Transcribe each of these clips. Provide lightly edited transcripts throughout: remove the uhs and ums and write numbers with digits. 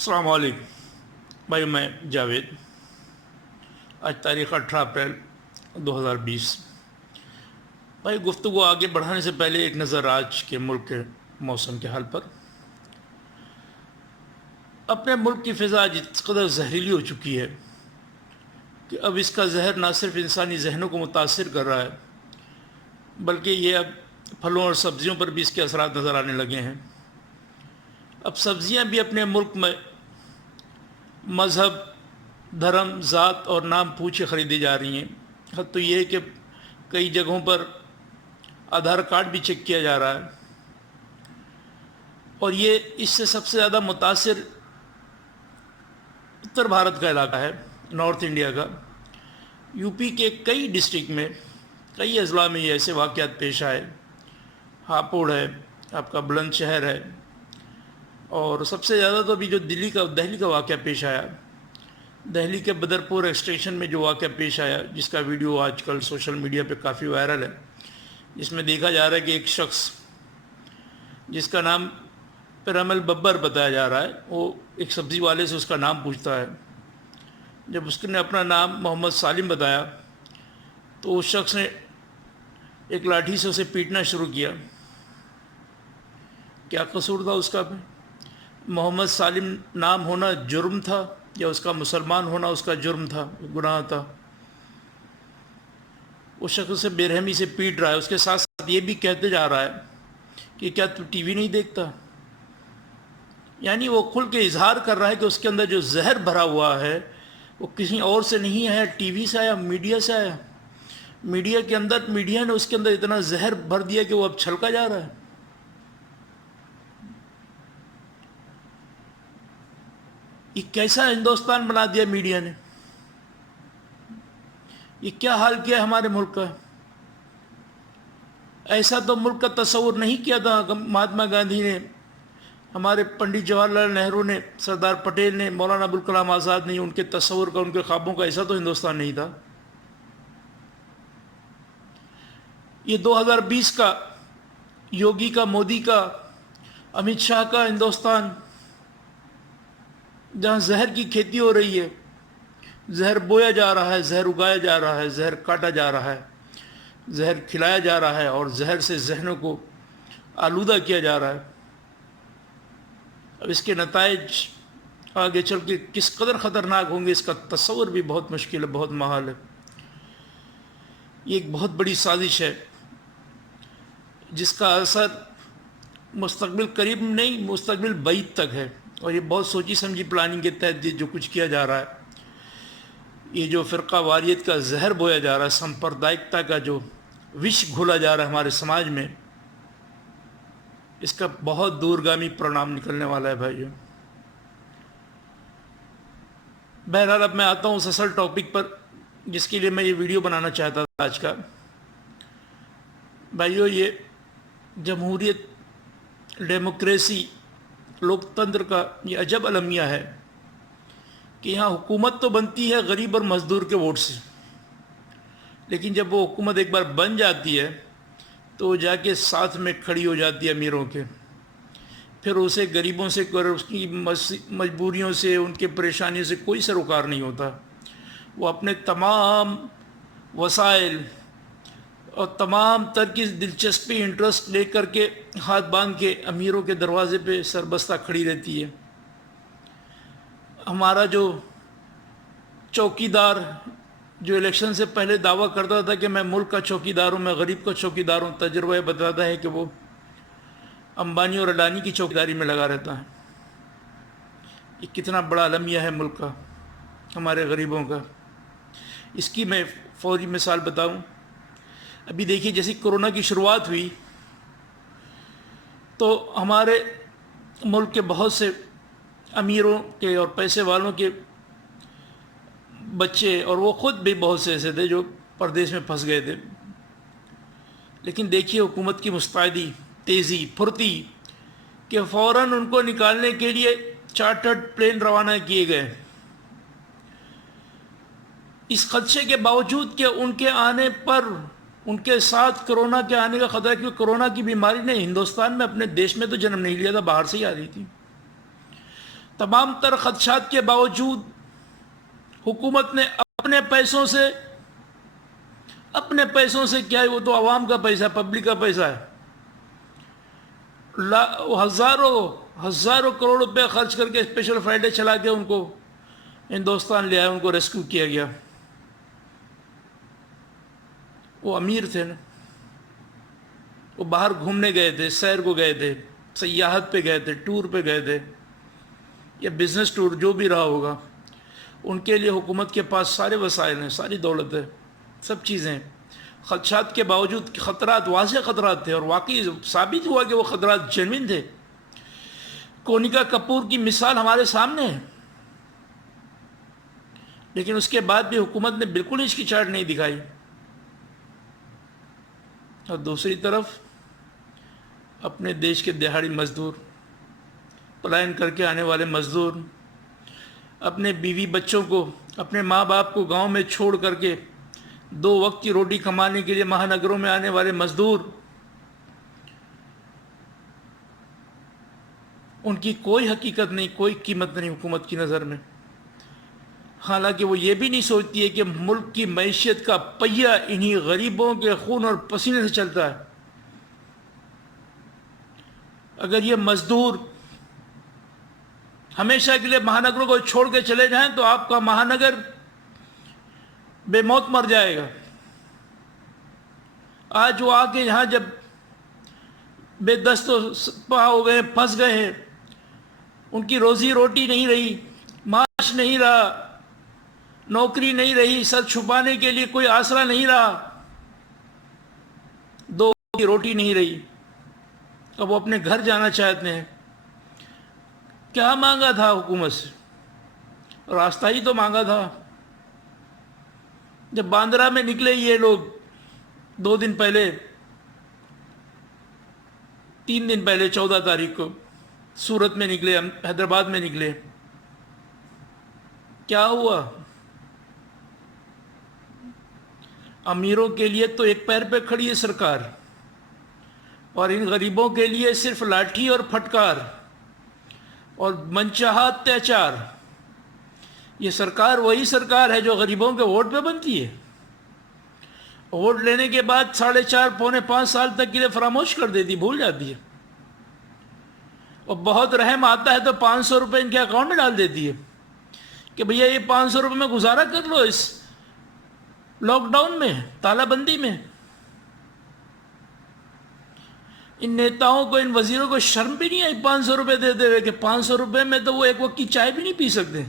अस्सलाम वालेकुम भाई, मैं जावेद। आज तारीख़ 18 अप्रैल 2020। भाई, गुफ्तगू आगे बढ़ाने से पहले एक नज़र आज के मुल्क के मौसम के हाल पर। अपने मुल्क की फ़िज़ा आज इस कदर जहरीली हो चुकी है कि अब इसका जहर ना सिर्फ इंसानी जहनों को मुतासिर कर रहा है, बल्कि ये अब फलों और सब्ज़ियों पर भी इसके असरात नज़र आने लगे हैं। अब सब्ज़ियाँ भी अपने मुल्क में मज़हब, धर्म, ज़ात और नाम पूछे ख़रीदी जा रही हैं। हद तो ये है कि कई जगहों पर आधार कार्ड भी चेक किया जा रहा है। और ये इससे सबसे ज़्यादा मुतासिर उत्तर भारत का इलाका है, नॉर्थ इंडिया का। यूपी के कई डिस्ट्रिक्ट में, कई अजला में ये ऐसे वाक़यात पेश आए। हापुड़ है, आपका बुलंदशहर है, और सबसे ज़्यादा तो अभी जो दहली का वाक़या पेश आया, दिल्ली के बदरपुर एक्सटेंशन में जो वाक़या पेश आया, जिसका वीडियो आजकल सोशल मीडिया पे काफ़ी वायरल है, जिसमें देखा जा रहा है कि एक शख्स जिसका नाम पिरामल बब्बर बताया जा रहा है, वो एक सब्ज़ी वाले से उसका नाम पूछता है। जब उसने अपना नाम मोहम्मद सालिम बताया तो उस शख्स ने एक लाठी से उसे पीटना शुरू किया। क्या कसूर था उसका? मोहम्मद सालिम नाम होना जुर्म था या उसका मुसलमान होना उसका जुर्म था, गुनाह था? उस शख्स उसे बेरहमी से पीट रहा है। उसके साथ साथ ये भी कहते जा रहा है कि क्या तू टीवी नहीं देखता? यानी वो खुल के इजहार कर रहा है कि उसके अंदर जो जहर भरा हुआ है वो किसी और से नहीं आया, टीवी से आया, मीडिया से आया। मीडिया ने उसके अंदर इतना जहर भर दिया कि वो अब छलका जा रहा है। ये कैसा हिंदुस्तान बना दिया मीडिया ने? ये क्या हाल किया हमारे मुल्क का? ऐसा तो मुल्क का तस्वुर नहीं किया था महात्मा गांधी ने, हमारे पंडित जवाहरलाल नेहरू ने, सरदार पटेल ने, मौलाना अबुल कलाम आज़ाद ने। उनके तस्वुर का, उनके ख्वाबों का ऐसा तो हिंदुस्तान नहीं था। ये 2020 का, योगी का, मोदी का, अमित शाह का हिंदुस्तान, जहाँ जहर की खेती हो रही है, जहर बोया जा रहा है, जहर उगाया जा रहा है, जहर काटा जा रहा है, जहर खिलाया जा रहा है, और जहर से जहनों को आलूदा किया जा रहा है। अब इसके नताइज आगे चल के किस कदर ख़तरनाक होंगे, इसका तस्वर भी बहुत मुश्किल है, बहुत महाल है। ये एक बहुत बड़ी साजिश है जिसका असर मुस्तकबिल करीब नहीं, मुस्तकबिल बईद तक है। और ये बहुत सोची समझी प्लानिंग के तहत जो कुछ किया जा रहा है, ये जो फ़िरका वारियत का जहर बोया जा रहा है, सांप्रदायिकता का जो विष घोला जा रहा है हमारे समाज में, इसका बहुत दूरगामी परिणाम निकलने वाला है भाइयों। बहरहाल, अब मैं आता हूँ उस असल टॉपिक पर जिसके लिए मैं ये वीडियो बनाना चाहता था आज का। भाइयों, ये जमहूरियत, डेमोक्रेसी, लोकतंत्र का ये अजब अलमिया है कि यहाँ हुकूमत तो बनती है गरीब और मज़दूर के वोट से, लेकिन जब वो हुकूमत एक बार बन जाती है तो जाके साथ में खड़ी हो जाती है अमीरों के। फिर उसे गरीबों से और उसकी मजबूरियों से, उनके परेशानियों से कोई सरोकार नहीं होता। वो अपने तमाम वसाइल और तमाम तर की दिलचस्पी, इंटरेस्ट ले करके हाथ बांध के अमीरों के दरवाजे पे सरबस्ता खड़ी रहती है। हमारा जो चौकीदार, जो इलेक्शन से पहले दावा करता था कि मैं मुल्क का चौकीदार हूँ, मैं गरीब का चौकीदार हूँ, तजुर्बा ये बताता है कि वो अंबानी और अडानी की चौकीदारी में लगा रहता है। ये कितना बड़ा अलमिया है मुल्क का, हमारे गरीबों का। इसकी मैं फौरी मिसाल बताऊँ। अभी देखिए, जैसे कोरोना की शुरुआत हुई तो हमारे मुल्क के बहुत से अमीरों के और पैसे वालों के बच्चे, और वो ख़ुद भी बहुत से ऐसे थे जो परदेश में फंस गए थे। लेकिन देखिए हुकूमत की मुस्तैदी, तेज़ी, फुर्ती कि फ़ौरन उनको निकालने के लिए चार्टर्ड प्लेन रवाना किए गए। इस खदशे के बावजूद कि उनके आने पर, उनके साथ कोरोना के आने का ख़तरा, क्योंकि कोरोना की बीमारी ने हिंदुस्तान में, अपने देश में तो जन्म नहीं लिया था, बाहर से ही आ रही थी। तमाम तर खदशात के बावजूद हुकूमत ने अपने पैसों से क्या है, वो तो आवाम का पैसा, पब्लिक का पैसा है, हजारों करोड़ रुपए खर्च करके स्पेशल फ्लाइटें चला के उनको हिंदुस्तान ले आए, उनको रेस्क्यू किया गया। वो अमीर थे ना, वो बाहर घूमने गए थे, सैर को गए थे, सयाहत पे गए थे, टूर पे गए थे, या बिजनेस टूर, जो भी रहा होगा। उनके लिए हुकूमत के पास सारे वसाइल हैं, सारी दौलत है, सब चीज़ें हैं। खदशात के बावजूद ख़तरात, वाज़ेह ख़तरात थे, और वाकई साबित हुआ कि वो ख़तरात जेन्युइन थे। कोनिका कपूर की मिसाल हमारे सामने है, लेकिन उसके बाद भी हुकूमत ने बिल्कुल हिचकिचाहट नहीं दिखाई। और दूसरी तरफ अपने देश के दिहाड़ी मजदूर, पलायन करके आने वाले मजदूर, अपने बीवी बच्चों को, अपने माँ बाप को गांव में छोड़ करके 2 वक्त की रोटी कमाने के लिए महानगरों में आने वाले मजदूर, उनकी कोई हकीकत नहीं, कोई कीमत नहीं हुकूमत की नज़र में। हालांकि वो ये भी नहीं सोचती है कि मुल्क की मैशियत का पहिया इन्हीं गरीबों के खून और पसीने से चलता है। अगर ये मजदूर हमेशा के लिए महानगरों को छोड़ के चले जाएं तो आपका महानगर बेमौत मर जाएगा। आज वो आके यहाँ जब बेदस्तपा हो गए, फंस गए हैं, उनकी रोजी रोटी नहीं रही, माश नहीं रहा, नौकरी नहीं रही, सर छुपाने के लिए कोई आसरा नहीं रहा, 2 की रोटी नहीं रही, अब वो अपने घर जाना चाहते हैं। क्या मांगा था हुकूमत से? रास्ता ही तो मांगा था। जब बांद्रा में निकले ये लोग 2 दिन पहले, 3 दिन पहले 14 तारीख को सूरत में निकले, हैदराबाद में निकले, क्या हुआ? अमीरों के लिए तो एक पैर पे खड़ी है सरकार, और इन गरीबों के लिए सिर्फ लाठी और फटकार और मनचाहा अत्याचार। ये सरकार वही सरकार है जो गरीबों के वोट पे बनती है। वोट लेने के बाद 4.5 पौने 5 साल तक के लिए फरामोश कर देती, भूल जाती है, और बहुत रहम आता है तो 500 रुपये इनके अकाउंट में डाल देती है कि भैया ये 500 रुपये में गुजारा कर लो इस लॉकडाउन में, तालाबंदी में। इन नेताओं को, इन वजीरों को शर्म भी नहीं आई 500 रुपये देते हुए, कि 500 रुपये में तो वो एक वक्त की चाय भी नहीं पी सकते।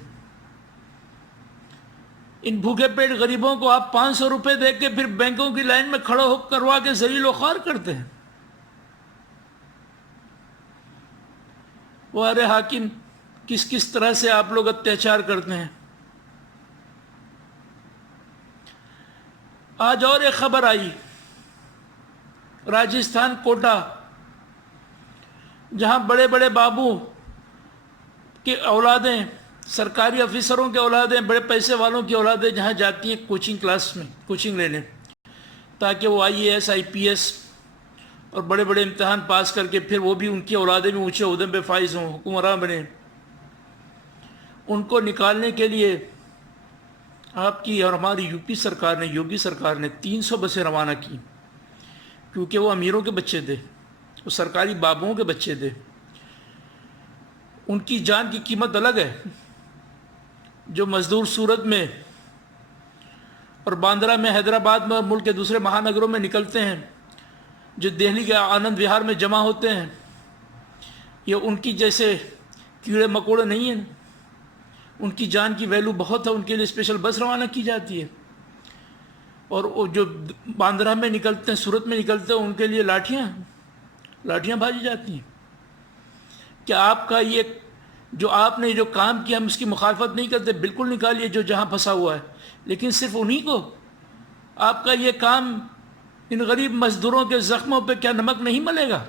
इन भूखे पेट गरीबों को आप 500 रुपये दे के फिर बैंकों की लाइन में खड़ा हो करवा के जलील व ख्वार करते हैं। वो अरे हाकिम, किस किस तरह से आप लोग अत्याचार करते हैं। आज और एक खबर आई, राजस्थान कोटा, जहां बड़े बड़े बाबू की औलादें, सरकारी अफिसरों के औलादें, बड़े पैसे वालों की औलादें जहां जाती हैं कोचिंग क्लास में, कोचिंग लेने, ताकि वो IAS IPS और बड़े बड़े इम्तहान पास करके फिर वो भी उनकी औलादें भी ऊंचे ओहदे पे फाइज हों, हुक्मरान बने। उनको निकालने के लिए आपकी और हमारी यूपी सरकार ने, योगी सरकार ने 300 बसें रवाना की, क्योंकि वो अमीरों के बच्चे थे, वो सरकारी बाबुओं के बच्चे थे। उनकी जान की कीमत अलग है। जो मजदूर सूरत में और बांद्रा में, हैदराबाद में, मुल्क के दूसरे महानगरों में निकलते हैं, जो दिल्ली के आनंद विहार में जमा होते हैं, ये उनकी जैसे कीड़े मकोड़े नहीं हैं। उनकी जान की वैल्यू बहुत है, उनके लिए स्पेशल बस रवाना की जाती है। और वो जो बांद्रा में निकलते हैं, सूरत में निकलते हैं, उनके लिए लाठियाँ भाजी जाती हैं। क्या आपका ये जो आपने जो काम किया, हम उसकी मुखालफत नहीं करते, बिल्कुल निकालिए जो जहाँ फंसा हुआ है, लेकिन सिर्फ उन्हीं को आपका ये काम, इन गरीब मजदूरों के जख्मों पे क्या नमक नहीं मलेगा?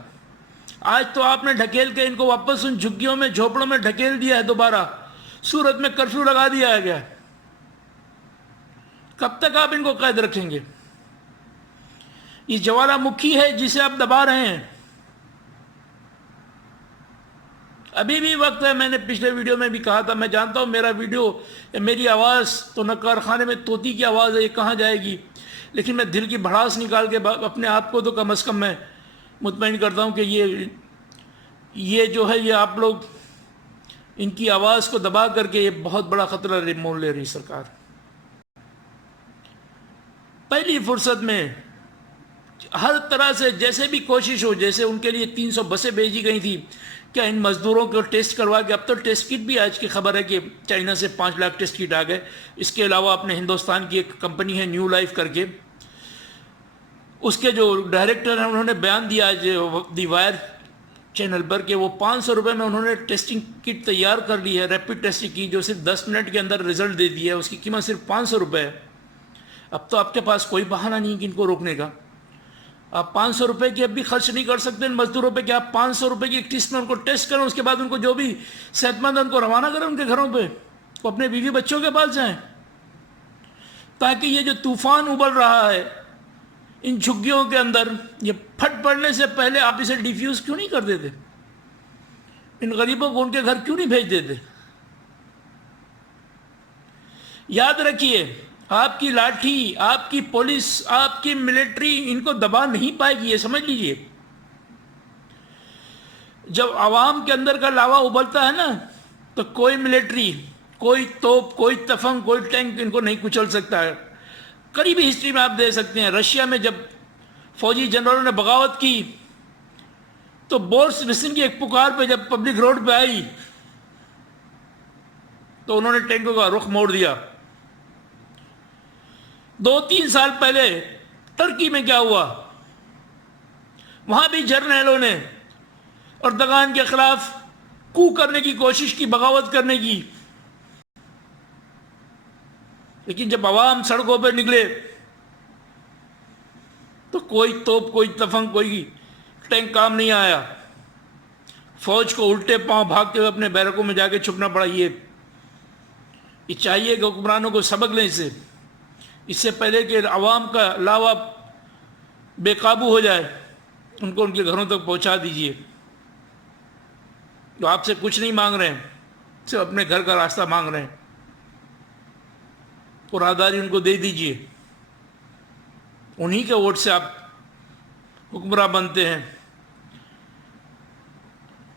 आज तो आपने ढकेल के इनको वापस उन झुग्गियों में, झोपड़ों में ढकेल दिया है। दोबारा सूरत में कर्फ्यू लगा दिया गया है। कब तक आप इनको कैद रखेंगे? ये ज्वालामुखी है जिसे आप दबा रहे हैं। ابھی بھی وقت ہے. میں نے پچھلے ویڈیو میں بھی کہا تھا, میں جانتا ہوں میرا ویڈیو, میری آواز تو نہ کارخانے میں طوطی کی آواز ہے, یہ کہاں جائے گی, لیکن میں دل کی بھڑاس نکال کے اپنے آپ کو تو کم از کم میں مطمئن کرتا ہوں کہ یہ جو ہے, یہ آپ لوگ ان کی آواز کو دبا کر کے یہ بہت بڑا خطرہ مول لے رہی سرکار. پہلی فرصت میں ہر طرح سے جیسے بھی کوشش ہو, جیسے ان کے لیے 300 بسیں بھیجی گئی تھی, کیا ان مزدوروں کو ٹیسٹ کروا کے, اب تو ٹیسٹ کٹ بھی آج کی خبر ہے کہ چائنا سے 5 لاکھ ٹیسٹ کٹ آ گئے. اس کے علاوہ اپنے ہندوستان کی ایک کمپنی ہے نیو لائف کر کے, اس کے جو ڈائریکٹر ہیں انہوں نے بیان دیا آج دی وائر چینل پر کہ وہ 500 روپے میں انہوں نے ٹیسٹنگ کٹ تیار کر لی ہے, ریپڈ ٹیسٹنگ کی, جو صرف 10 منٹ کے اندر رزلٹ دے دی ہے. اس کی قیمت صرف 500 روپے ہے. اب تو آپ کے پاس کوئی بہانہ نہیں کہ ان کو روکنے کا. آپ 500 روپے کی اب بھی خرچ نہیں کر سکتے ان مزدوروں پہ کہ آپ 500 روپے کی ایک ٹیسٹ میں ان کو ٹیسٹ کریں, اس کے بعد ان کو جو بھی صحت مند ہے ان کو روانہ کریں ان کے گھروں پہ, وہ اپنے بیوی بچوں کے پاس جائیں, تاکہ یہ جو طوفان ابل رہا ہے ان جھگیوں کے اندر, یہ پھٹ پڑنے سے پہلے آپ اسے ڈیفیوز کیوں نہیں کر دیتے, ان غریبوں کو ان کے گھر کیوں نہیں بھیج دیتے. یاد رکھیے, آپ کی لاٹھی, آپ کی پولیس, آپ کی ملٹری ان کو دبا نہیں پائے گی, یہ سمجھ لیجئے. جب عوام کے اندر کا لاوا ابلتا ہے نا, تو کوئی ملٹری, کوئی توپ, کوئی تفنگ, کوئی ٹینک ان کو نہیں کچل سکتا ہے. قریبی ہسٹری میں آپ دے سکتے ہیں, رشیا میں جب فوجی جنرلوں نے بغاوت کی تو بورس وسن کی ایک پکار پہ جب پبلک روڈ پہ آئی تو انہوں نے ٹینکوں کا رخ موڑ دیا. 2-3 سال پہلے ترکی میں کیا ہوا, وہاں بھی جرنیلوں نے اردگان کے خلاف کو کرنے کی کوشش کی, بغاوت کرنے کی, لیکن جب عوام سڑکوں پہ نکلے تو کوئی توپ, کوئی تفنگ, کوئی ٹینک کام نہیں آیا. فوج کو الٹے پاؤں بھاگتے ہوئے اپنے بیرکوں میں جا کے چھپنا پڑا. یہ چاہیے کہ حکمرانوں کو سبق لیں اس سے پہلے کہ عوام کا لاوا بے قابو ہو جائے, ان کو ان کے گھروں تک پہنچا دیجئے. جو آپ سے کچھ نہیں مانگ رہے ہیں, صرف اپنے گھر کا راستہ مانگ رہے ہیں, اور راہداری ان کو دے دیجئے. انہی کے ووٹ سے آپ حکمراں بنتے ہیں,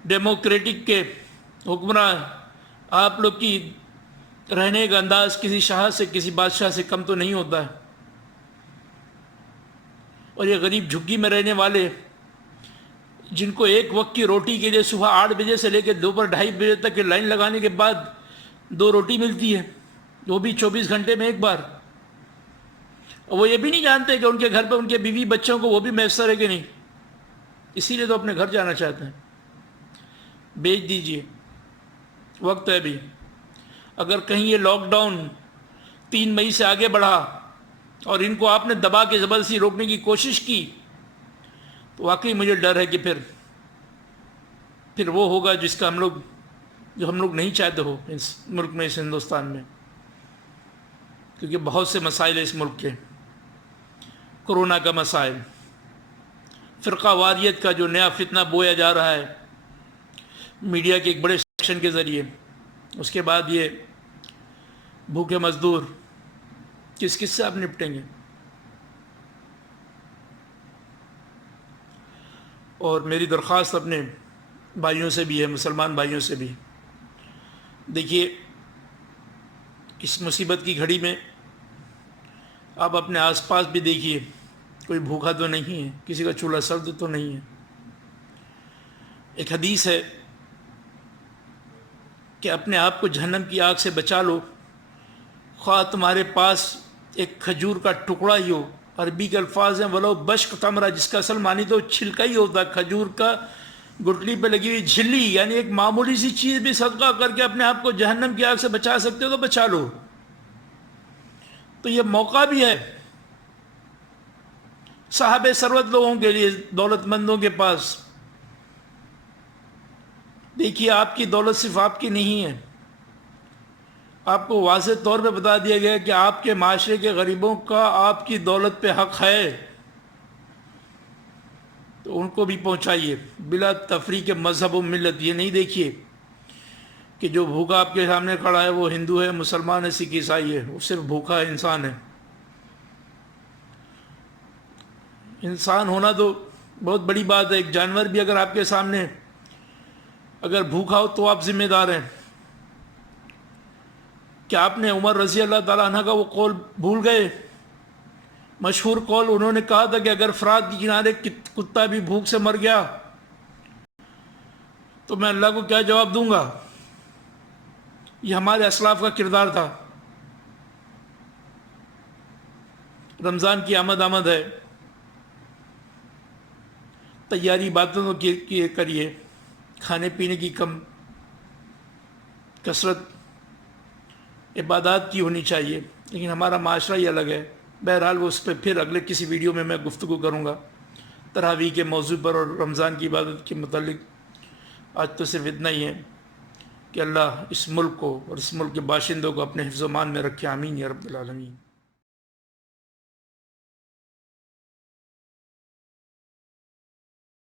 ڈیموکریٹک کے حکمراں. آپ لوگ کی رہنے کا انداز کسی شاہ سے, کسی بادشاہ سے کم تو نہیں ہوتا ہے. اور یہ غریب جھگی میں رہنے والے, جن کو ایک وقت کی روٹی کے لیے صبح 8 بجے سے لے کے دوپہر 2:30 بجے تک کے لائن لگانے کے بعد 2 روٹی ملتی ہے, وہ بھی 24 گھنٹے میں ایک بار. اور وہ یہ بھی نہیں جانتے کہ ان کے گھر پہ ان کے بیوی بچوں کو وہ بھی میسر ہے کہ نہیں, اسی لیے تو اپنے گھر جانا چاہتے ہیں. بیچ دیجئے, وقت ہے بھی. اگر کہیں یہ لاک ڈاؤن 3 مئی سے آگے بڑھا اور ان کو آپ نے دبا کے زبردستی روکنے کی کوشش کی, تو واقعی مجھے ڈر ہے کہ پھر وہ ہوگا جس کا جو ہم لوگ نہیں چاہتے ہو اس ملک میں, اس ہندوستان میں. کیونکہ بہت سے مسائل ہیں اس ملک کے, کورونا کا مسائل, فرقہ واریت کا جو نیا فتنہ بویا جا رہا ہے میڈیا کے ایک بڑے سیکشن کے ذریعے, اس کے بعد یہ بھوکے مزدور, کس سے آپ نپٹیں گے. اور میری درخواست اپنے بھائیوں سے بھی ہے, مسلمان بھائیوں سے بھی, دیکھیے اس مصیبت کی گھڑی میں آپ اپنے آس پاس بھی دیکھیے, کوئی بھوکا تو نہیں ہے, کسی کا چولہا سرد تو نہیں ہے. ایک حدیث ہے کہ اپنے آپ کو جہنم کی آگ سے بچا لو, خواہ تمہارے پاس ایک کھجور کا ٹکڑا ہی ہو. عربی کے الفاظ ہیں ولو بشق تمرہ, جس کا اصل معنی تو چھلکا ہی ہوتا ہے, کھجور کا گٹلی پہ لگی ہوئی جھلی, یعنی ایک معمولی سی چیز بھی صدقہ کر کے اپنے آپ کو جہنم کی آگ سے بچا سکتے ہو تو بچا لو. تو یہ موقع بھی ہے صاحب ثروت لوگوں کے لیے, دولت مندوں کے پاس. دیکھیے آپ کی دولت صرف آپ کی نہیں ہے, آپ کو واضح طور پہ بتا دیا گیا کہ آپ کے معاشرے کے غریبوں کا آپ کی دولت پہ حق ہے, تو ان کو بھی پہنچائیے بلا تفریق مذہب و ملت. یہ نہیں دیکھیے کہ جو بھوکا آپ کے سامنے کھڑا ہے وہ ہندو ہے، مسلمان ہے، سکھ عیسائی ہے، وہ صرف بھوکا انسان ہے۔ انسان ہونا تو بہت بڑی بات ہے۔ ایک جانور بھی اگر آپ کے سامنے اگر بھوکا ہو تو آپ ذمہ دار ہیں۔ کیا آپ نے عمر رضی اللہ تعالیٰ عنہ کا وہ قول بھول گئے؟ مشہور قول، انہوں نے کہا تھا کہ اگر فرات کے کنارے کتا بھی بھوک سے مر گیا تو میں اللہ کو کیا جواب دوں گا؟ یہ ہمارے اسلاف کا کردار تھا۔ رمضان کی آمد ہے، تیاری باتوں کی کریے، کھانے پینے کی کم، کثرت عبادات کی ہونی چاہیے، لیکن ہمارا معاشرہ ہی الگ ہے۔ بہرحال وہ اس پہ پھر اگلے کسی ویڈیو میں گفتگو کروں گا تراویح کے موضوع پر اور رمضان کی عبادت کے متعلق۔ آج تو صرف اتنا ہی ہے کہ اللہ اس ملک کو اور اس ملک کے باشندوں کو اپنے حفظ و امان میں رکھے، آمین یا رب العالمین۔